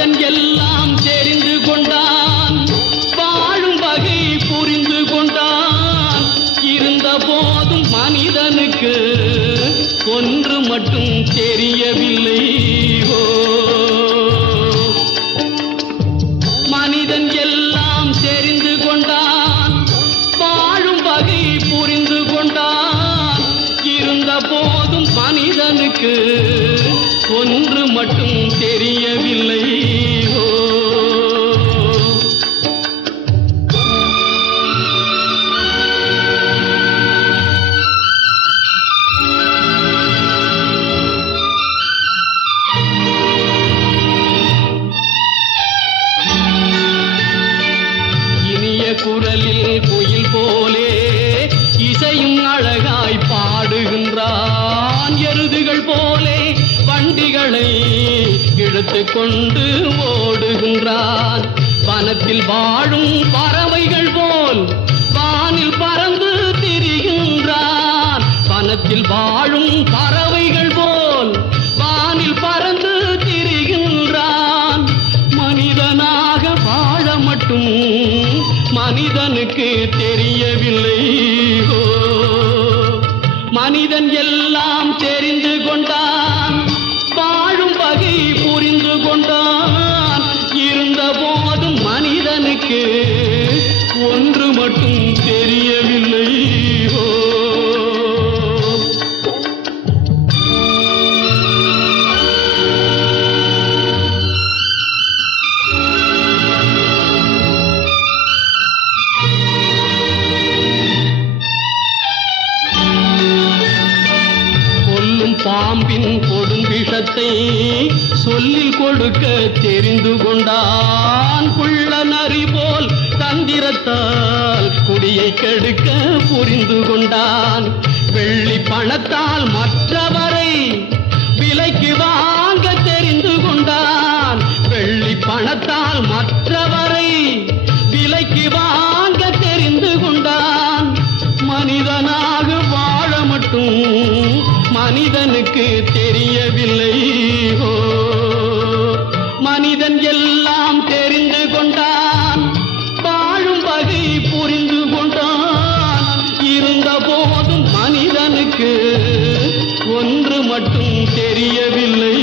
மனிதன் எல்லாம் தெரிந்து கொண்டான். வாழும் வகை புரிந்து கொண்டான். இருந்த போதும் மனிதனுக்கு ஒன்று மட்டும் தெரியவில்லை. மனிதன் போதும் மனிதனுக்கு ஒன்று மட்டும் தெரியவில்லை. வண்டிகளை இழுத்து கொண்டு ஓடுகின்றான் வனத்தில் வாழும் பறவைகள் போல் வானில் பறந்து திரிகின்றான் வனத்தில் வாழும் பறவைகள் போல் வானில் பறந்து திரிகின்றான் மனிதனாக வாழ மட்டும் மனிதனுக்கு தெரியவில்லை மனிதன் எல்லாம் தெரிந்து கொண்டான். இருந்த போதும் மனிதனுக்கு ஒன்று மட்டும் தெரியவில்லை. ஓ. பாம்பின் கொடும்பிஷத்தை சொல்லில் கொடுக்க தெரிந்து கொண்டான் புள்ள நரி போல் தந்திரத்தால் குடியை கெடுக்க புரிந்து கொண்டான். வெள்ளி பணத்தால் மற்றவரை விலைக்கு வாங்க மனிதனுக்கு தெரியவில்லை. ஓ மனிதன் எல்லாம் தெரிந்து கொண்டான். வாழும் வகை புரிந்து கொண்டான். இருந்த போதும் மனிதனுக்கு ஒன்று மட்டும் தெரியவில்லை.